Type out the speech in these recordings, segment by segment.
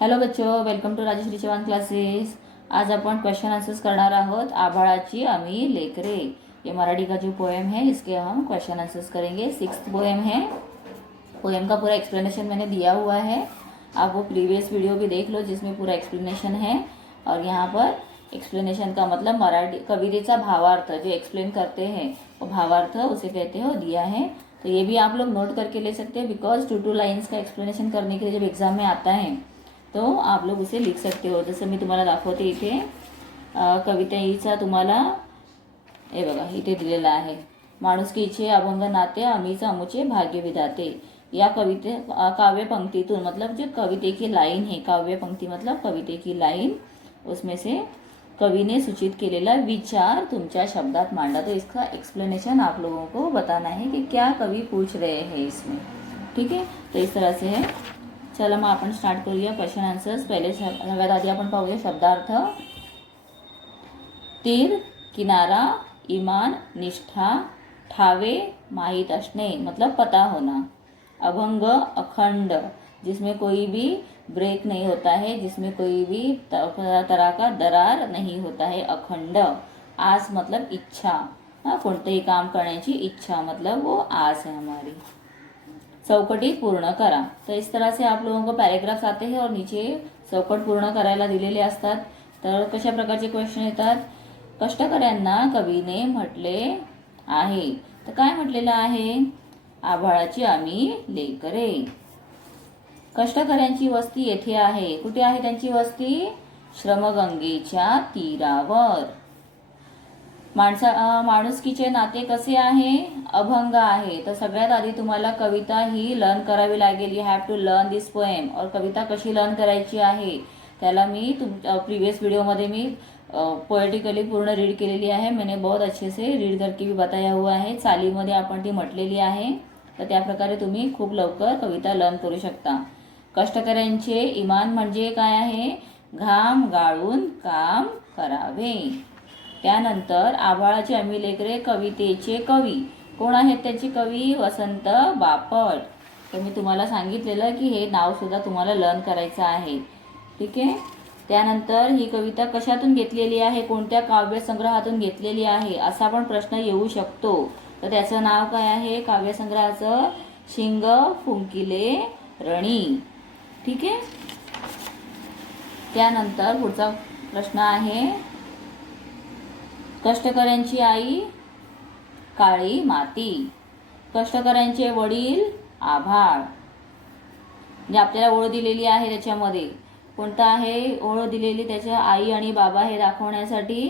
Hello बच्चों, welcome to Rajshree Chavan classes. आज अपन क्वेश्चन आंसर्स करणार आहोत। आभाळाची आम्ही लेकरे, ये मराठी का जो पोएम है इसके हम क्वेश्चन आंसर्स करेंगे। 6th पोएम है। पोएम का पूरा एक्सप्लेनेशन मैंने दिया हुआ है, आप वो प्रीवियस वीडियो भी देख लो जिसमें पूरा एक्सप्लेनेशन है। और यहाँ पर एक्सप्लेनेशन का मतलब मराठी कवितेचा भावार्थ जो एक्सप्लेन करते हैं वो भावार्थ उसे कहते हो दिया है। तो ये भी आप लोग नोट करके ले सकते हैं, बिकॉज 2 लाइन्स का एक्सप्लेनेशन करने के लिए जब एग्जाम में आता है तो आप लोग उसे लिख सकते हो। जसं मी तुम्हाला दाखवते इथे कवितेचा तुम्हाला हे बघा इथे दिलेला आहे, माणुसकीचे अभंग नाते आम्हीच अमुचे भाग्य विधाते। या कविते काव्य पंक्तितून मतलब जो कविते की लाइन है, काव्य पंक्ति मतलब कविते की लाइन, उसमें से कवि ने सूचित केलेला विचार तुमच्या शब्दात मांडा। तो इसका एक्सप्लेनेशन आप लोगों को बताना है कि क्या कवि पूछ रहे हैं इसमें। ठीक है, तो इस तरह से है। चला मग आपण स्टार्ट करूया क्वेश्चन आन्सर्स। पहिले सगळ्यात आधी आपण पाहूया शब्दार्थ। तीर, किनारा, ईमान, निष्ठा, ठावे, माहीत असणे मतलब पता होना। अभंग, अखंड, जिसमें कोई भी ब्रेक नहीं होता है, जिसमें कोई भी तरह का दरार नहीं होता है, अखंड। आस मतलब इच्छा, कोणतेही काम करण्याची इच्छा मतलब वो आस है हमारी। चौकटी पूर्ण करा। तो इस तरह से आप लोगों को पैराग्राफ्स आते हैं और नीचे चौकट पूर्ण करायला दिलेले असतात। तर कशा प्रकारचे क्वेश्चन येतात, कष्टकऱ्यांना कवीने म्हटले आहे, तर काय म्हटलेलं आहे, आभाळाची आम्ही लेकरे। कष्टकऱ्यांची वस्ती येथे आहे। कुठे आहे त्यांची वस्ती, श्रमगंगेच्या तीरावर। माणुसकीचे नाते कसे आहे, अभंग आहे। तर सगळ्यात आधी तुम्हाला कविता ही लर्न करावी लागेल। You have to learn this poem. और कविता कशी लर्न करायची आहे त्याला मी प्रीवियस वीडियोमध्ये मी पोएटिकली पूर्ण रीड केलेली आहे। मैंने बहुत अच्छे से रीड करके भी बताया हुआ है। चालीमध्ये आपण ती म्हटलेली आहे। तर त्या प्रकारे तुम्ही खूप लवकर कविता लर्न करू शकता। कष्टकऱ्यांचे इमान म्हणजे काय आहे, घाम गाळून काम करावे। त्यानंतर आभाळाची आम्ही लेकरे कवितेचे कवी कोण आहेत, त्याचे कवी वसंत बापट। तर मी तुम्हाला सांगितलेलं की हे नाव सुद्धा तुम्हाला लर्न करायचं आहे। ठीक आहे, त्यानंतर ही कविता कशातून घेतलेली आहे, कोणत्या काव्यसंग्रहातून घेतलेली आहे असा पण प्रश्न येऊ शकतो। तर त्याचं नाव काय आहे काव्यसंग्रहाचं, शिंग फुंकिले रणी। ठीक आहे, त्यानंतर पुढचा प्रश्न आहे, कष्टकऱ्यांची आई काळी माती, कष्टकऱ्यांचे वडील आभाळ। म्हणजे आपल्याला ओळ दिलेली आहे, त्याच्यामध्ये कोणता आहे ओळ दिलेली, त्याच्या आई आणि बाबा हे दाखवण्यासाठी।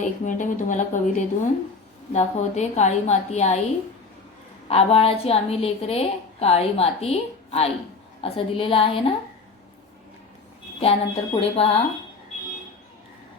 एक मिनिट मी तुम्हाला कवितेतून दाखवते। काळी माती आई, आभाळाची आम्ही लेकरे, काळी माती आई असं दिलेलं आहे ना। त्यानंतर पुढे पहा,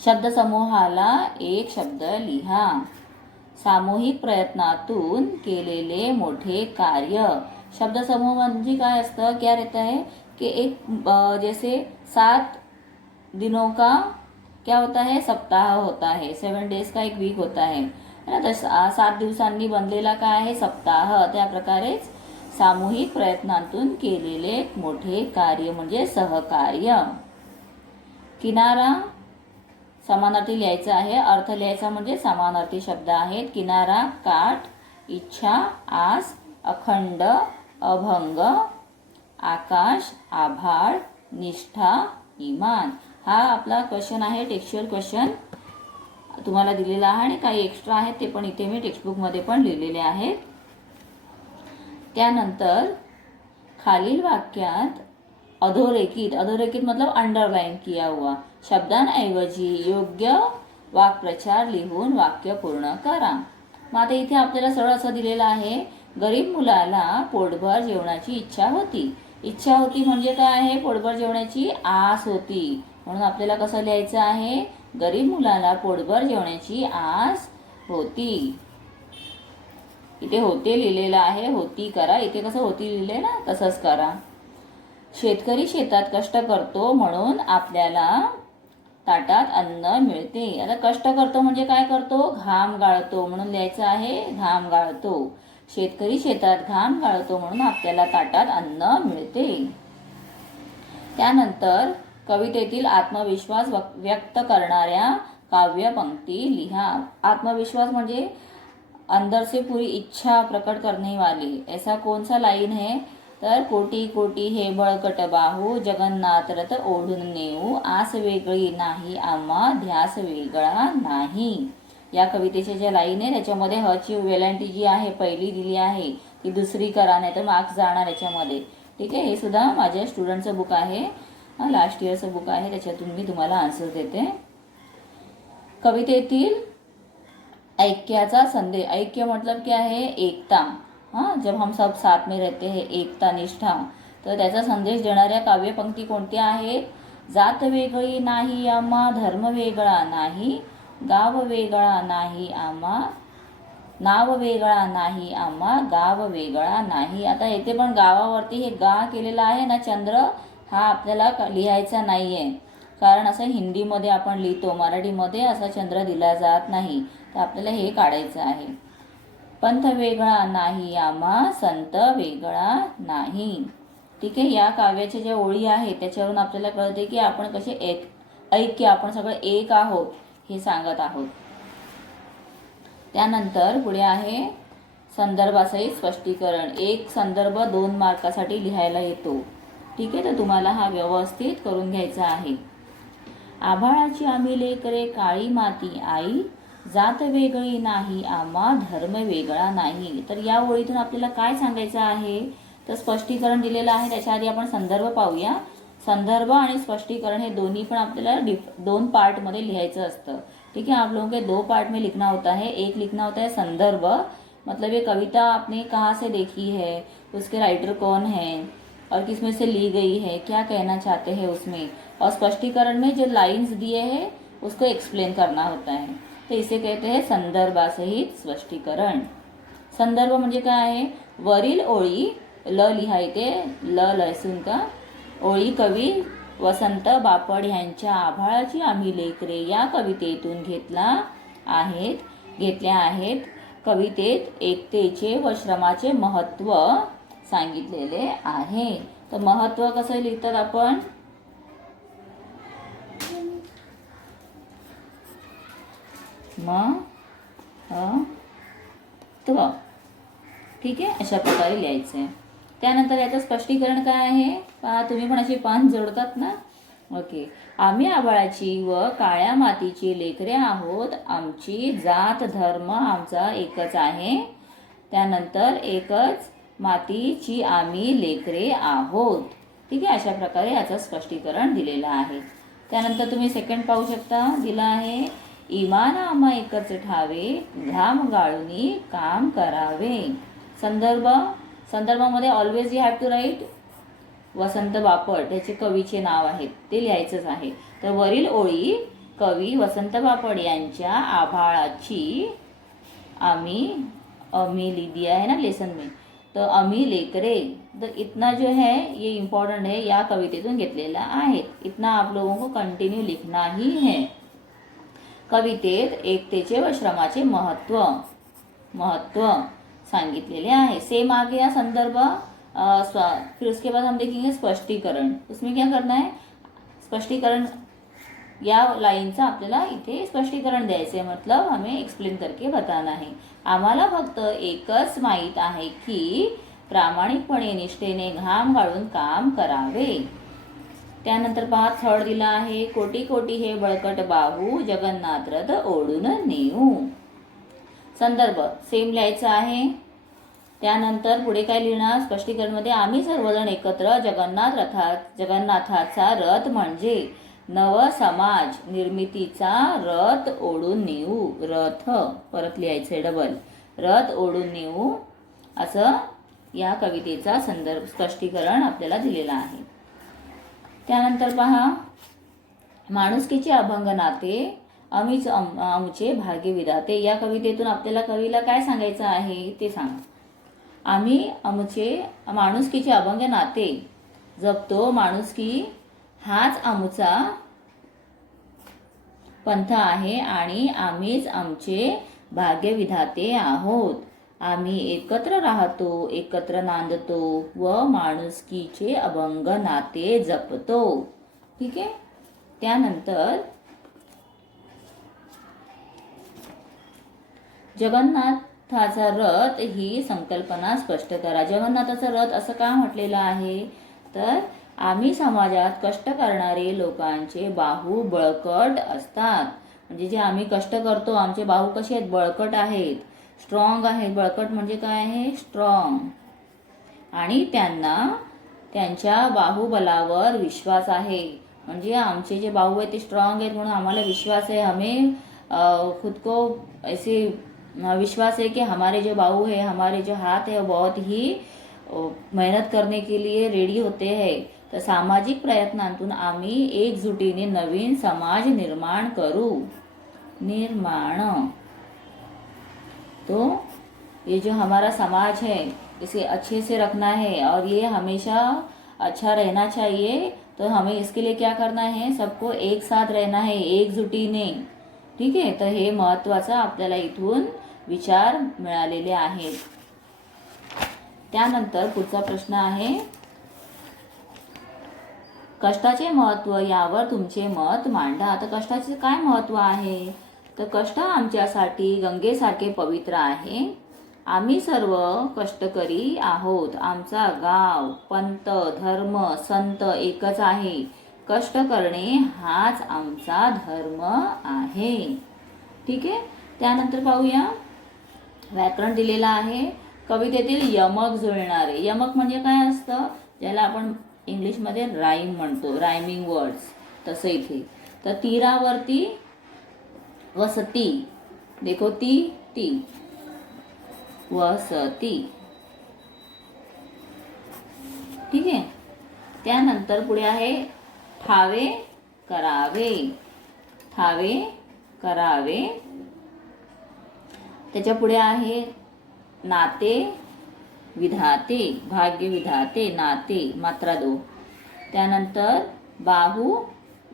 शब्दसमूहाला एक शब्द लिहा। सामूहिक प्रयत्नातून केलेले मोठे कार्य। शब्दसमूह म्हणजे काय असतं, क्या रहता है कि एक जैसे 7 दिनों का क्या होता है, सप्ताह होता है। 7 डेज का एक वीक होता है ना। तर 7 दिवसांनी बनलेला काय आहे, सप्ताह। त्या प्रकारेच सामूहिक प्रयत्नातून केलेले मोठे कार्य म्हणजे सहकार्य। किनारा समानार्थी लिहायचा आहे, अर्थ लिहायचा म्हणजे समानार्थी शब्द आहेत। किनारा काठ, इच्छा आस, अखंड अभंग, आकाश आभाळ, निष्ठा ईमान। हा आपला क्वेश्चन आहे, टेक्स्चुअल क्वेश्चन तुम्हाला दिलेला आहे आणि काही एक्स्ट्रा आहेत ते पण इथे मी टेक्स्टबुकमध्ये पण लिहिलेले आहेत। त्यानंतर खालील वाक्यात अधोरेखित, अधोरेखित मतलब अंडरलाइन किया हुआ शब्दांऐवजी योग्य वाक्प्रचार लिहून वाक्य पूर्ण करा। मग आता इथे आपल्याला सरळ असं दिलेलं आहे, गरीब मुलाला पोटभर जेवणाची इच्छा होती। इच्छा होती म्हणजे काय आहे, पोटभर जेवणाची आस होती। म्हणून आपल्याला कसं लिहायचं आहे, गरीब मुलाला पोटभर जेवणाची आस होती। इथे होते लिहिलेलं आहे, होती करा। इथे कसं होती लिहिले ना तसंच करा। शेतकरी शेतात कष्ट करतो म्हणून आपल्याला ताटात अन्न मिळते। आता कष्ट करतो म्हणजे काय करतो, घाम गाळतो, म्हणून लिहायचं आहे घाम गाळतो। शेतकरी शेतात घाम गाळतो म्हणून आपल्याला ताटात अन्न मिळते। त्यानंतर कवितेतील आत्मविश्वास व्यक्त करणाऱ्या काव्यपंक्ती लिहा. आत्मविश्वास म्हणजे अंदर से पूरी इच्छा प्रकट करने वाली, ऐसा कौन सा लाइन है? तर कोटी कोटी हे बळकट बाहू, जगन्नाथ रथ ओढून नेऊ, आस वेगळी नाही आम्हा, ध्यास वेगळा नाही. या कवितेच्या ज्या लाईन आहे त्याच्यामध्ये हची वेलांटी जी आहे पहिली दिली आहे ती दुसरी करा, नाही तर मार्क्स जाणार याच्यामध्ये. ठीक आहे, हे सुद्धा माझ्या स्टुडंटचं बुक आहे, लास्ट इयरचं बुक आहे, त्याच्यातून मी तुम्हाला आन्सर देते. कवितेतील ऐक्याचा संदेश. ऐक्य मतलब क्या है? एकता. हाँ, जब हम सब साथ में रहते हैं, एकता निष्ठा. तर त्याचा संदेश देणाऱ्या काव्यपंक्ती कोणत्या आहेत? जात वेगळी नाही आम्हा, धर्म वेगळा नाही, गाव वेगळा नाही आम्हा, नाव वेगळा नाही आम्हा, गाव वेगळा नाही. आता येथे पण गावावरती हे गा केलेलं आहे ना, चंद्र हा आपल्याला लिहायचा नाही आहे, कारण असं हिंदीमध्ये आपण लिहितो, मराठीमध्ये असा चंद्र दिला जात नाही, तर आपल्याला हे काढायचं आहे. पंथ वेगळा नाही आम्हा, संत वेगळा नाही. ठीक आहे, या काव्याच्या ज्या ओळी आहेत त्याच्यावरून आपल्याला कळते की आपण कसे ऐक्य, आपण सगळे एक आहोत हे सांगत आहोत. त्यानंतर पुढे आहे संदर्भासहित स्पष्टीकरण. एक संदर्भ 2 मार्कासाठी लिहायला येतो. ठीक आहे, तर तुम्हाला हा व्यवस्थित करून घ्यायचा आहे. आभाळाची आम्ही लेकरे, काळी माती आई, जात वेगळी नाही आम्हा, धर्म वेगळा नाही. तर या ओळीतून आपल्याला काय सांगायचं आहे? तर स्पष्टीकरण दिलेलं आहे. त्याच्या आधी आपण संदर्भ पाहूया. संदर्भ आणि स्पष्टीकरण हे दोन्ही पण आपल्याला 2 पार्टमध्ये लिहायचं असतं. ठीक है, आप लोगों के 2 पार्ट में लिखना होता है. एक लिखना होता है संदर्भ, मतलब ये कविता आपने कहाँ से देखी है, उसके राइटर कौन है और किस में से ली गई है, क्या कहना चाहते हैं उसमें. और स्पष्टीकरण में जो लाइंस दिए हैं उसको एक्सप्लेन करना होता है. तो इसे कहते हैं संदर्भासहित स्पष्टीकरण. संदर्भ म्हणजे काय आहे? वरील ओळी ल लिहायचे, ल लहसून का, ओळी कवी वसंत बापट यांच्या आभाळाची आम्ही लेकरे या कवितेतून घेतल्या आहेत. कवितेत एकतेचे व श्रमाचे महत्त्व सांगितलेले आहे. तर महत्त्व कसं लिहितात आपण? महत्त्व. ठीक आहे, अशा प्रकारे लिहायचं आहे. त्यानंतर याचं स्पष्टीकरण काय आहे पहा, तुम्ही पण अशी पान जोडतात ना. ओके, आम्ही आभाळाची व काळ्या मातीची लेकरे आहोत, आमची जात धर्म आमचा एकच आहे. त्यानंतर एकच मातीची आम्ही लेकरे आहोत. ठीक आहे, अशा प्रकारे याचं स्पष्टीकरण दिलेलं आहे. त्यानंतर तुम्ही सेकंड पाहू शकता, दिला आहे इमान आम्हा एकच ठावे, घाम गाळूनी काम करावे. संदर्भामध्ये always you have to write Vasant Bapat, त्याचे कवीचे नाव आहेत ते लिहायचंच आहे. तर वरील ओळी कवी वसंत बापट यांच्या आभाळाची आम्ही लिख दिया है ना लेसन में, तो आम्ही लेकरे. तो इतना जो है ये इम्पॉर्टेंट है, या कवितेतून घेतलेला आहे. इतना आप लोगों को कंटिन्यू लिखना ही है. कवितेत एकतेचे व श्रमाचे महत्त्व सांगितलेले आहे. सेम आ गया संदर्भ. फिर उसके बाद हम देखेंगे स्पष्टीकरण. उसमें क्या करना है? स्पष्टीकरण या लाईनचा आपल्याला इथे स्पष्टीकरण द्यायचे आहे, मतलब हमें एक्सप्लेन करके बताना है. आम्हाला फक्त एकच माहीत आहे की प्रामाणिकपणे निष्ठेने घाम गाळून काम करावे. त्यानंतर पहा थर्ड दिला आहे कोटी कोटी हे बळकट बाहू, जगन्नाथ रथ ओढून नेऊ. संदर्भ सेम लिहायचा आहे. त्यानंतर पुढे काय लिहिणार? स्पष्टीकरणमध्ये आम्ही सर्वजण एकत्र जगन्नाथाचा रथ म्हणजे नव समाज निर्मितीचा रथ ओढून नेऊ. रथ परत लिहायचे डबल, रथ ओढून नेऊ असं या कवितेचा संदर्भ स्पष्टीकरण आपल्याला दिलेला आहे. त्यानंतर पहा माणुसकीचे अभंग नाते, आम्हीच आमचे भाग्य विधाते. या कवितेतून आपल्याला कवीला काय सांगायचं आहे ते सांगा. आम्ही आमचे माणुसकीचे अभंग नाते जपतो, माणुसकी हाच आमचा पंथ आहे आणि आम्हीच आमचे भाग्य विधाते आहोत. आम्ही एकत्र राहतो, एकत्र नांदतो व माणुसकीचे अभंग नाते जपतो. ठीक आहे. त्यानंतर जगन्नाथाचा रथ ही संकल्पना स्पष्ट करा. जगन्नाथाचा रथ असं का म्हटलेलं आहे, तर आम्ही समाजात कष्ट करणारे लोकांचे बाहू बळकट असतात. म्हणजे जे आम्ही कष्ट करतो आमचे बाहू कसे आहेत, बळकट आहेत, स्ट्रॉंग आहेत. बळकट म्हणजे काय आहे, स्ट्रॉंग. आणि त्यांना त्यांच्या बाहुबलावर विश्वास आहे. म्हणजे आमचे जे बाहू आहेत ते स्ट्रॉंग आहेत म्हणून आम्हाला विश्वास है. हमें खुद को ऐसे विश्वास है कि हमारे जो बाहू है, हमारे जो हाथ है, वो बहुत ही मेहनत करने के लिए रेडी होते हैं. तर सामाजिक प्रयत्नांतून आम्ही एकजुटीने नवीन समाज निर्माण करू. तो ये जो हमारा समाज है इसे अच्छे से रखना है और ये हमेशा अच्छा रहना चाहिए. तो हमें इसके लिए क्या करना है, सबको एक साथ रहना है, एकजुटीने. ठीक आहे. तर हे महत्त्वाचं आपल्याला इथून विचार मिळालेले आहेत. त्यानंतर पुढचा प्रश्न आहे, कष्टाचे महत्त्व यावर तुमचे मत मांडा. आता कष्टाचे काय महत्त्व आहे, तर कष्ट आमच्यासाठी गंगेसारखे पवित्र आहे. आम्ही सर्व कष्टकरी आहोत. आमचा गाव, पंत, धर्म, संत एकच आहे. कष्ट करणे हाच आमचा धर्म आहे. ठीक आहे. त्यानंतर पाहूया, व्याकरण दिलेलं आहे. कवितेतील यमक जुळणारे. यमक म्हणजे काय असतं, ज्याला आपण इंग्लिशमध्ये राईम म्हणतो, रायमिंग वर्ड्स. तसं इथे तर तीरावरती वसती. देखो ती वसती. ठीक आहे. त्यानंतर पुढे आहे ठावे करावे. ठावे करावे. त्याच्या पुढे आहे नाते विधाते. भाग्य विधाते, नाते मात्रा 2. त्यानंतर बाहू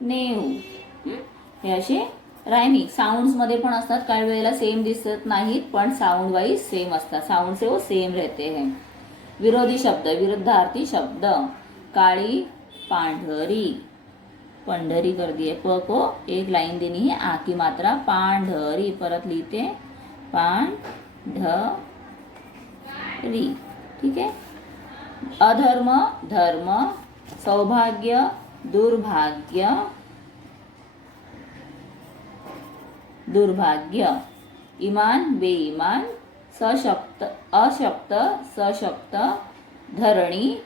नेऊ. हे असे रायमिंग साउंड्समध्ये पण असतात. काही वेळेला सेम दिसत नाहीत पण साउंड वाईज सेम असतात. साउंड से वो सेम रहते हैं. विरोधी शब्द, विरुद्धार्थी शब्द. काळी पांढरी. पंढरी कर दिए. प को एक लाइन देनी है, आ की मात्रा. पांढरी. परत लिहिते, पांढरी. ठीक आहे. अधर्म धर्म. सौभाग्य दुर्भाग्य. दुर्भाग्य. इमान बेईमान. सशक्त अशक्त सशक्त. धरणी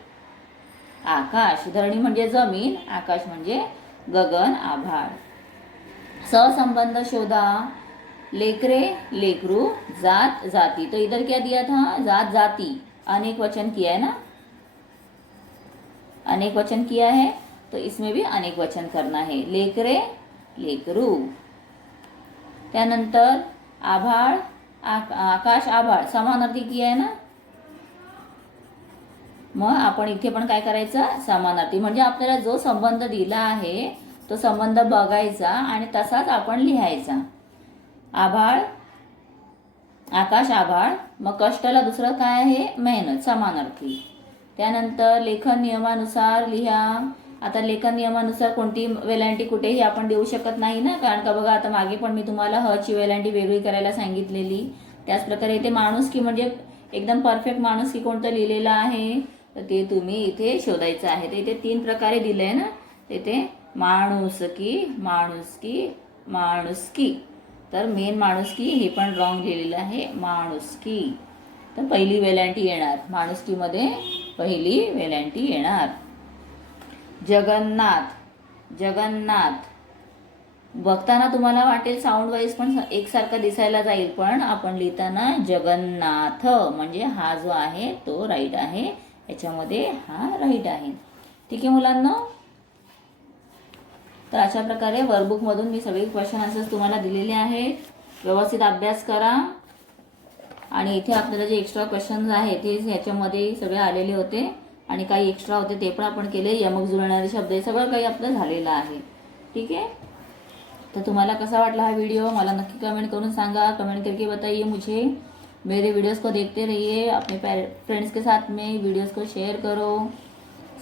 आकाश. धरणी म्हणजे जमीन, आकाश म्हणजे गगन आभाळ. सहसंबंध शोधा. लेकरे लेकरू. जात जाती. तो इधर क्या दिया था, जात जाती. अनेक वचन किया है ना, अनेक वचन किया है तो इसमें भी अनेक वचन करना है. लेकरे लेकरू. त्यानंतर आभाळ आकाश आभाळ समानार्थी किया आहे ना. मग आपण इथे पण काय करायचं, समानार्थी. म्हणजे आपल्याला जो संबंध दिला आहे तो संबंध बघायचा आणि तसाच आपण लिहायचा. आभाळ आकाश आभाळ. मग कष्टाला दुसरं काय आहे, मेहनत, समानार्थी. त्यानंतर लेखन नियमानुसार लिहा. आता लेखन नियमानुसार कोणती वेलांटी कुठेही आपण देऊ शकत नाही ना, कारण का बघा आता मागे पण मी तुम्हाला ह ची वेलांटी वेगळी करायला सांगितलेली. त्याच प्रकारे इथे माणुसकी म्हणजे एकदम परफेक्ट माणुसकी कोणतं लिहिलेलं आहे तर ते तुम्ही इथे शोधायचं आहे. तर इथे 3 प्रकारे दिले आहे ना. इथे माणुसकी माणुसकी माणुसकी. तर मेन माणुसकी हे पण रॉंग लिहिलेलं आहे, माणुसकी. तर पहिली वेलांटी येणार माणुसकीमध्ये, पहिली वेलांटी येणार. जगन्नाथ जगन्नाथ. बघताना तुम्हाला वाटेल साऊंड वाईज पण एकसारखा दिसायला जाईल, पण आपण लिहिताना जगन्नाथ म्हणजे हा जो आहे तो राईट आहे, याच्यामध्ये हा राईट आहे. ठीक आहे मुलांना. तर अशा प्रकारे वर्कबुकमधून मी सगळे क्वेश्चन आन्सर्स तुम्हाला दिलेले आहेत. व्यवस्थित अभ्यास करा. आणि इथे आपल्याला जे एक्स्ट्रा क्वेश्चन्स आहेत ते ह्याच्यामध्ये सगळे आलेले होते आणि काही एक्स्ट्रा होते ते पण आपण केले. यमक जुळणारे शब्द हे सगळं काही आपलं झालेलं आहे. ठीक आहे. तर तुम्हाला कसा वाटला हा व्हिडिओ मला नक्की कमेंट करून सांगा. कमेंट करके बताइए मुझे. मेरे वीडियोस को देखते रहिए, अपने फ्रेंड्स के साथ में वीडियोस को शेयर करो।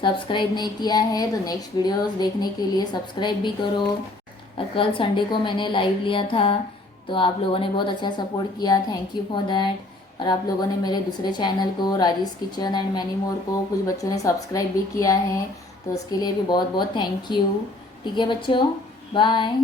सब्सक्राइब नहीं किया है तो नेक्स्ट वीडियोस देखने के लिए सब्सक्राइब भी करो। और कल संडे को मैंने लाइव लिया था तो आप लोगों ने बहुत अच्छा सपोर्ट किया, थैंक यू फॉर दैट। और आप लोगों ने मेरे दूसरे चैनल को Rajesh kitchen end many more को कुछ बच्चों ने सब्सक्राइब भी किया है, तो उसके लिए भी बहुत बहुत थैंक यू। ठीक है बच्चों, बाय।